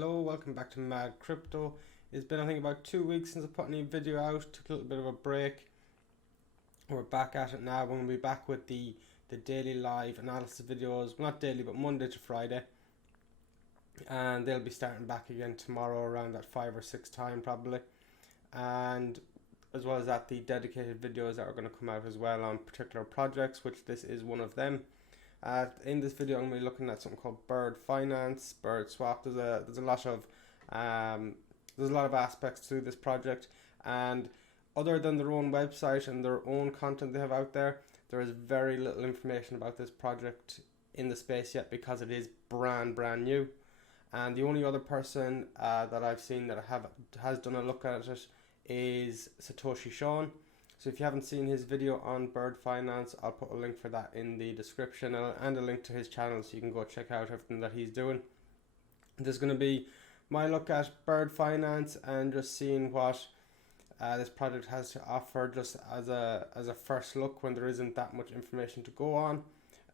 Hello, welcome back to Mad Crypto. It's been I think about 2 weeks since I put any video out, took a little bit of a break. We're back at it now. We're going to be back with the daily live analysis videos, well, not daily but Monday to Friday. And they'll be starting back again tomorrow around that 5 or 6 time probably. And as well as that, the dedicated videos that are going to come out as well on particular projects, which this is one of them. In this video, I'm going to be looking at something called Bird Finance, Birdswap. There's a lot of aspects to this project, and other than their own website and their own content they have out there, there is very little information about this project in the space yet because it is brand new. And the only other person that I've seen that has done a look at it is Satoshi Sean. So if you haven't seen his video on Bird Finance, I'll put a link for that in the description and a link to his channel so you can go check out everything that he's doing. This is going to be my look at Bird Finance and just seeing what this project has to offer, just as a first look when there isn't that much information to go on.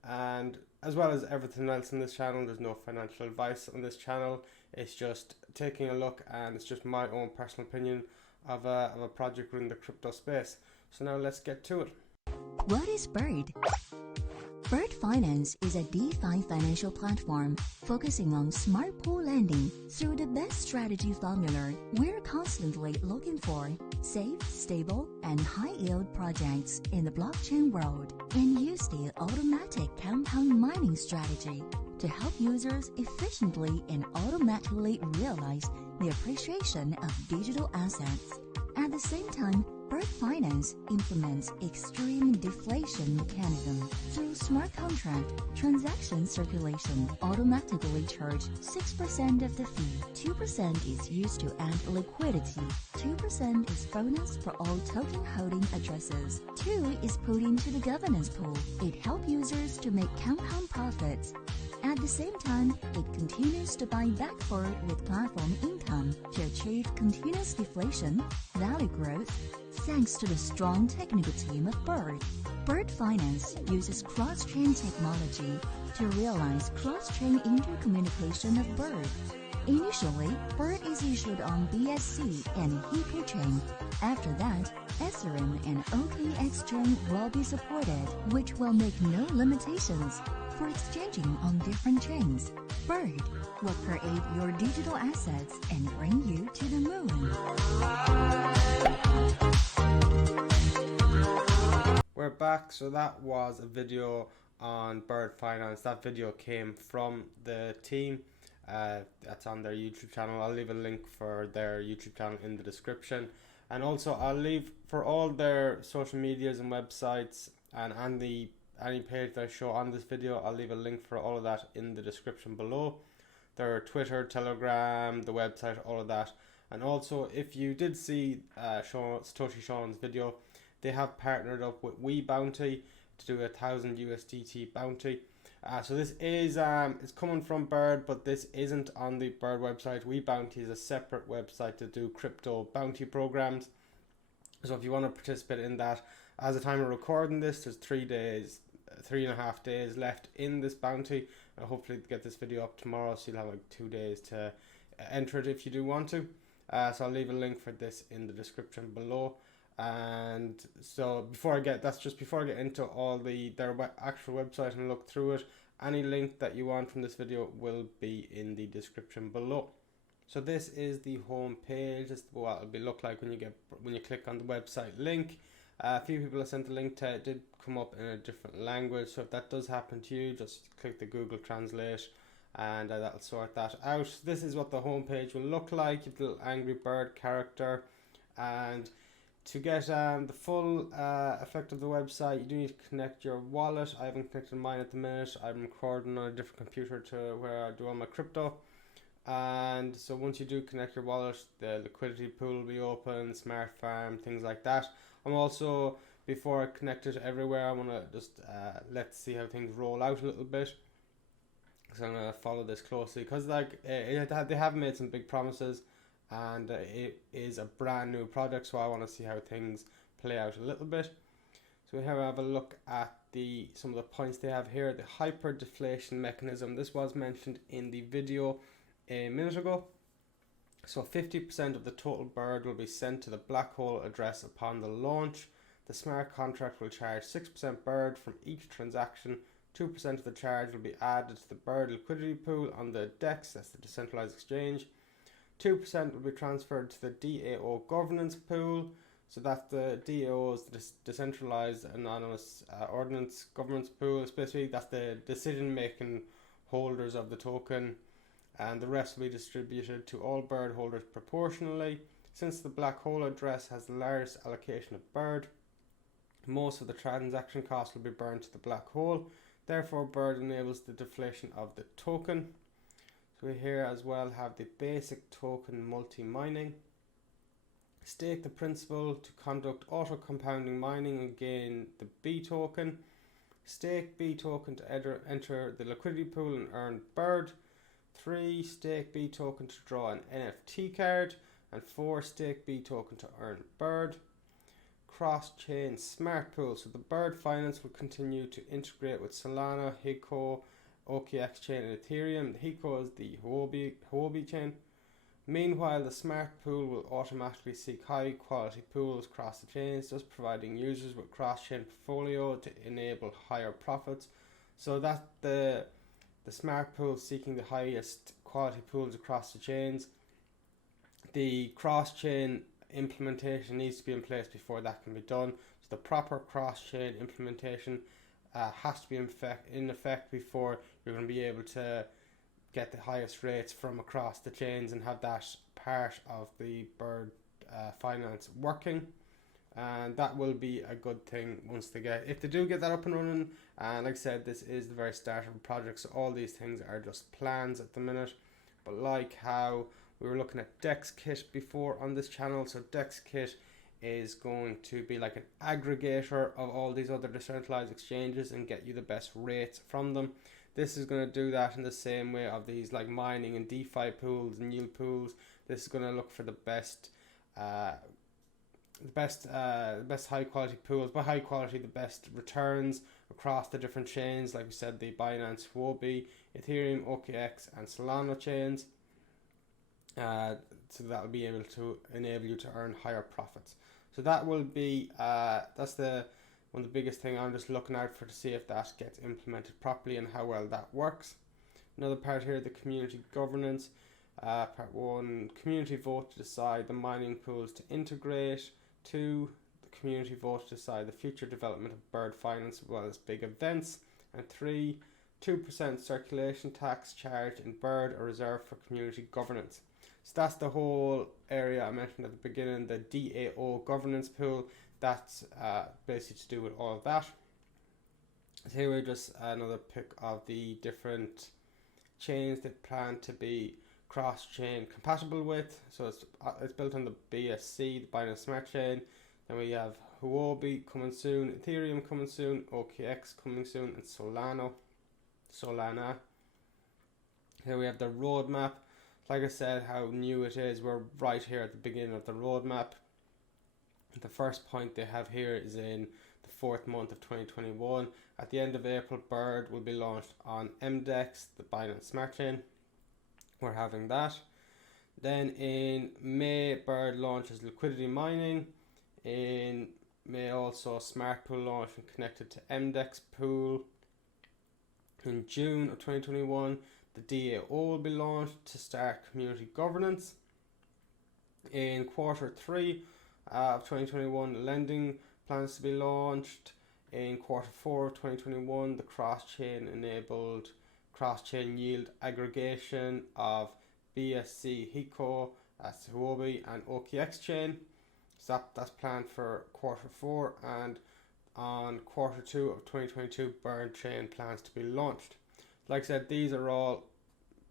And as well as everything else on this channel, there's no financial advice on this channel. It's just taking a look, and it's just my own personal opinion of a project within the crypto space. So now let's get to it. What is Bird? Bird Finance is a DeFi financial platform focusing on smart pool lending through the best strategy formula. We're constantly looking for safe, stable, and high-yield projects in the blockchain world, and use the automatic compound mining strategy to help users efficiently and automatically realize the appreciation of digital assets. At the same time, Bird Finance implements extreme deflation mechanism through smart contract transaction circulation. Automatically charge 6% of the fee. 2% is used to add liquidity. 2% is bonus for all token holding addresses. 2 is put into the governance pool. It helps users to make compound profits. At the same time, it continues to buy back forward with platform income to achieve continuous deflation, value growth, thanks to the strong technical team of Bird. Bird Finance uses cross-chain technology to realize cross-chain intercommunication of Bird. Initially, Bird is issued on BSC and Hiko chain. After that, Ethereum and OKX chain will be supported, which will make no limitations for exchanging on different chains. Bird will create your digital assets and bring you to the moon. We're back. So that was a video on Bird Finance. That video came from the team. That's on their YouTube channel. I'll leave a link for their YouTube channel in the description, and also I'll leave for all their social medias and websites and any page that I show on this video, I'll leave a link for all of that in the description below. Their Twitter, Telegram, the website, all of that. And also, if you did see Satoshi Sean's video, they have partnered up with WeBounty to do 1,000 USDT bounty. So this is it's coming from Bird, but this isn't on the Bird website. WeBounty is a separate website to do crypto bounty programs. So if you want to participate in that, as the time of recording this, there's 3.5 days left in this bounty. Hopefully get this video up tomorrow, so you'll have like 2 days to enter it if you do want to. So I'll leave a link for this in the description below. And so before I get into all their actual website and look through it, any link that you want from this video will be in the description below. So this is the home page. This is what it'll look like when you click on the website link. A few people have sent the link to it. Did come up in a different language, so if that does happen to you, just click the Google Translate and that'll sort that out. This is what the home page will look like. You have the little Angry Bird character, and to get the full effect of the website, you do need to connect your wallet. I haven't connected mine at the minute. I'm recording on a different computer to where I do all my crypto. And so once you do connect your wallet, the liquidity pool will be open, smart farm, things like that. I'm also, before I connect it everywhere, I want to just let's see how things roll out a little bit. So I'm going to follow this closely because they have made some big promises, and it is a brand new project, so I want to see how things play out a little bit. So we have a look at some of the points they have here. The hyper deflation mechanism. This was mentioned in the video a minute ago. So 50% of the total bird will be sent to the black hole address upon the launch. The smart contract will charge 6% bird from each transaction. 2% of the charge will be added to the bird liquidity pool on the DEX, that's the decentralized exchange. 2% will be transferred to the DAO governance pool. So that the DAO is the decentralized anonymous ordinance governance pool. Especially that's the decision making holders of the token, and the rest will be distributed to all bird holders proportionally. Since the black hole address has the largest allocation of bird, most of the transaction costs will be burned to the black hole. Therefore, bird enables the deflation of the token. So we here as well have the basic token multi-mining. Stake the principal to conduct auto-compounding mining and gain the B token. Stake B token to enter the liquidity pool and earn bird. 3. Stake B token to draw an NFT card. And 4. Stake B token to earn bird. Cross-chain smart pool. So the bird finance will continue to integrate with Solana, Hiko, OKX chain and Ethereum. The Hiko is the Huobi chain. Meanwhile, the smart pool will automatically seek high quality pools across the chains, thus providing users with cross-chain portfolio to enable higher profits. So that the smart pool seeking the highest quality pools across the chains. The cross-chain implementation needs to be in place before that can be done. So the proper cross-chain implementation has to be in effect before you're going to be able to get the highest rates from across the chains and have that part of the bird finance working. And that will be a good thing once if they do get that up and running. And like I said, this is the very start of the project, so all these things are just plans at the minute. But like how we were looking at DexKit before on this channel, so DexKit is going to be like an aggregator of all these other decentralized exchanges and get you the best rates from them. This is going to do that in the same way of these like mining and DeFi pools and yield pools. This is going to look for the best high quality pools. By high quality, the best returns across the different chains. Like we said, the Binance, Huobi, Ethereum, OKX, and Solana chains. So that will be able to enable you to earn higher profits. So that will be that's one of the biggest thing I'm just looking out for to see if that gets implemented properly and how well that works. Another part here, the community governance. Part 1, community vote to decide the mining pools to integrate. 2, the community vote to decide the future development of bird finance as well as big events. And 3, 2% circulation tax charged in bird or reserved for community governance. So that's the whole area I mentioned at the beginning, the DAO governance pool. That's basically to do with all of that. So here we're just another pic of the different chains that plan to be cross-chain compatible with. So it's built on the BSC, the Binance Smart Chain. Then we have Huobi coming soon, Ethereum coming soon, OKX coming soon, and Solana. Here we have the roadmap. Like I said, how new it is. We're right here at the beginning of the roadmap. The first point they have here is in the 4th month of 2021. At the end of April, Bird will be launched on MDEX, the Binance Smart Chain. We're having that. Then in May, Bird launches liquidity mining. In May also, Smart Pool launch and connected to MDEX pool. In June of 2021, the DAO will be launched to start community governance. In Q3 of 2021, lending plans to be launched. In Q4 of 2021, the cross-chain enabled cross-chain yield aggregation of BSC, Hiko, that's Huobi, and OKX chain. So that's planned for Q4, and on Q2 of 2022, Bird chain plans to be launched. Like I said, these are all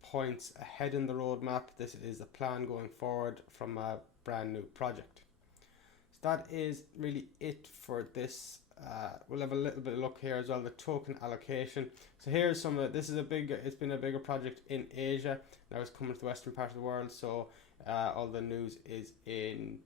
points ahead in the roadmap. This is a plan going forward from a brand new project. So that is really it for this. We'll have a little bit of look here as well, the token allocation. So here's some of it. This is it's been a bigger project in Asia. Now it's coming to the western part of the world, so all the news is in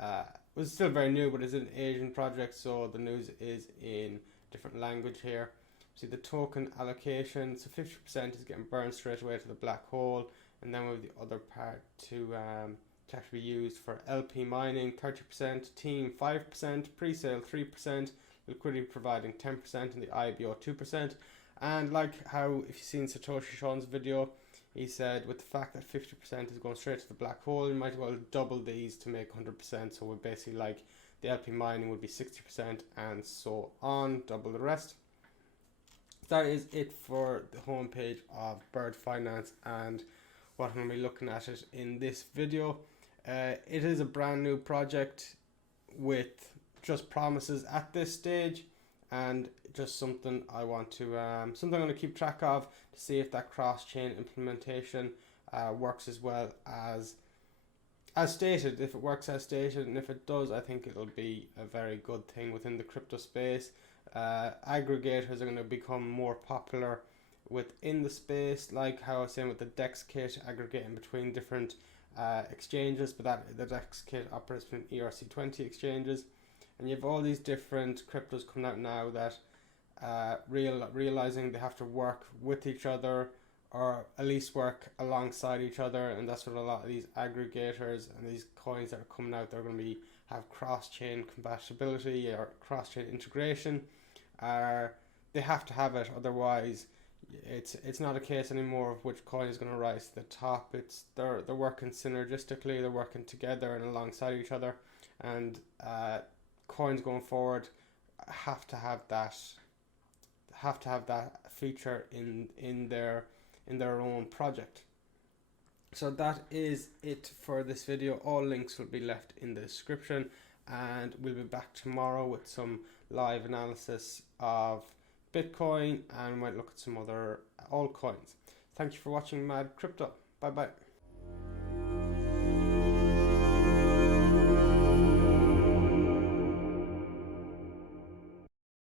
it was still very new, but it's an Asian project, so the news is in different language here. See the token allocation, so 50% is getting burned straight away to the black hole, and then we have the other part to actually be used for LP mining 30%, team 5%, pre-sale 3%, liquidity providing 10%, and the IBO 2%. And like how, if you've seen Satoshi Sean's video, he said with the fact that 50% is going straight to the black hole, you might as well double these to make 100%. So we're basically like the LP mining would be 60% and so on, double the rest. That is it for the homepage of Bird Finance and what I'm going to be looking at it in this video. It is a brand new project with just promises at this stage, and just something I want to something I'm going to keep track of to see if that cross-chain implementation works as well as stated. If it works as stated, and if it does, I think it'll be a very good thing within the crypto space. Aggregators are going to become more popular within the space, like how I was saying with the DEX kit aggregating between different exchanges, but the DEX kit operates between ERC20 exchanges. And you have all these different cryptos coming out now that realizing they have to work with each other, or at least work alongside each other, and that's what a lot of these aggregators and these coins that are coming out, they're going to have cross-chain compatibility or cross-chain integration. They have to have it, otherwise it's not a case anymore of which coin is going to rise to the top. They're working synergistically, they're working together and alongside each other, and coins going forward have to have that feature in their own project. So that is it for this video. All links will be left in the description, and we'll be back tomorrow with some live analysis of Bitcoin, and might look at some other altcoins. Thank you for watching Mad Crypto. Bye bye.